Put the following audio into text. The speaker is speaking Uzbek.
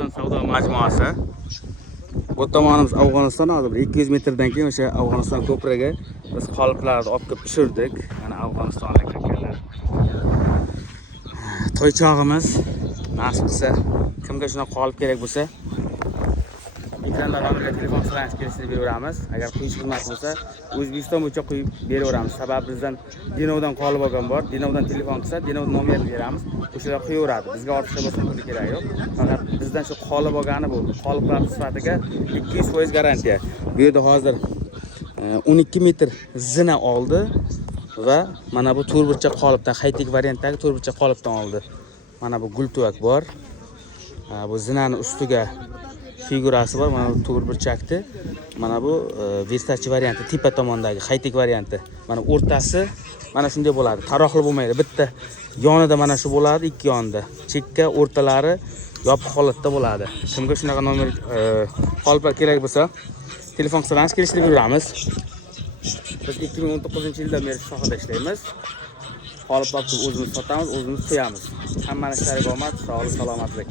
Oltin savdo majmuasi. Bu tomonimiz Afg'oniston, hozir 200 metrdan keyin o'sha Afg'oniston ko'prigi biz qoliplarni olib kelib tushirdik. Mana Afg'onistonlik akalar. To'ychog'imiz nasib qilsa, kimga shunaqa qolip kerak bo'lsa, ekranda nomerga telefon qilinib kelishni beraveramiz. Agar quyish xizmat bo'lsa, O'zbekiston bo'yicha quyib beraveramiz. Sababi bizdan Dinovdan qolib olgan bor. Dinovdan telefon qilsa, Dinov nomerini beramiz. O'shalar qo'yaveradi. Bizga ortiqcha bo'lsa puli kerak yo'q. Faqat bizdan shu qolib olgani bu. Qoliplar sifatiga 200% garantiya. Bu yerda hozir 12 metr zina oldi va mana bu to'rtburchak qolipdan, haytik variantdagi to'rtburchak qolipdan oldi. Mana bu gultuvak bor. Bu zinani ustiga figurasi bor. Mana bu to'rtburchakni. Mana bu Versace varianti, tipa tomondagi haytik varianti. Mana o'rtasi mana shunday bo'ladi. Taroqli bo'lmaydi. Bitta yonida mana shu bo'ladi, ikki yonida. Chekka, o'rtalari yopiq holatda bo'ladi. Kimga shunaqa nomer qoliplar kerak bo'lsa, telefon qilsangiz kelishtirib beramiz. Biz 2019-yildan beri sohada ishlaymiz. Qoliplarni o'zimiz sotamiz, o'zimiz qo'yamiz. Hammani ishlariga omad, sog'lik, salomatlik.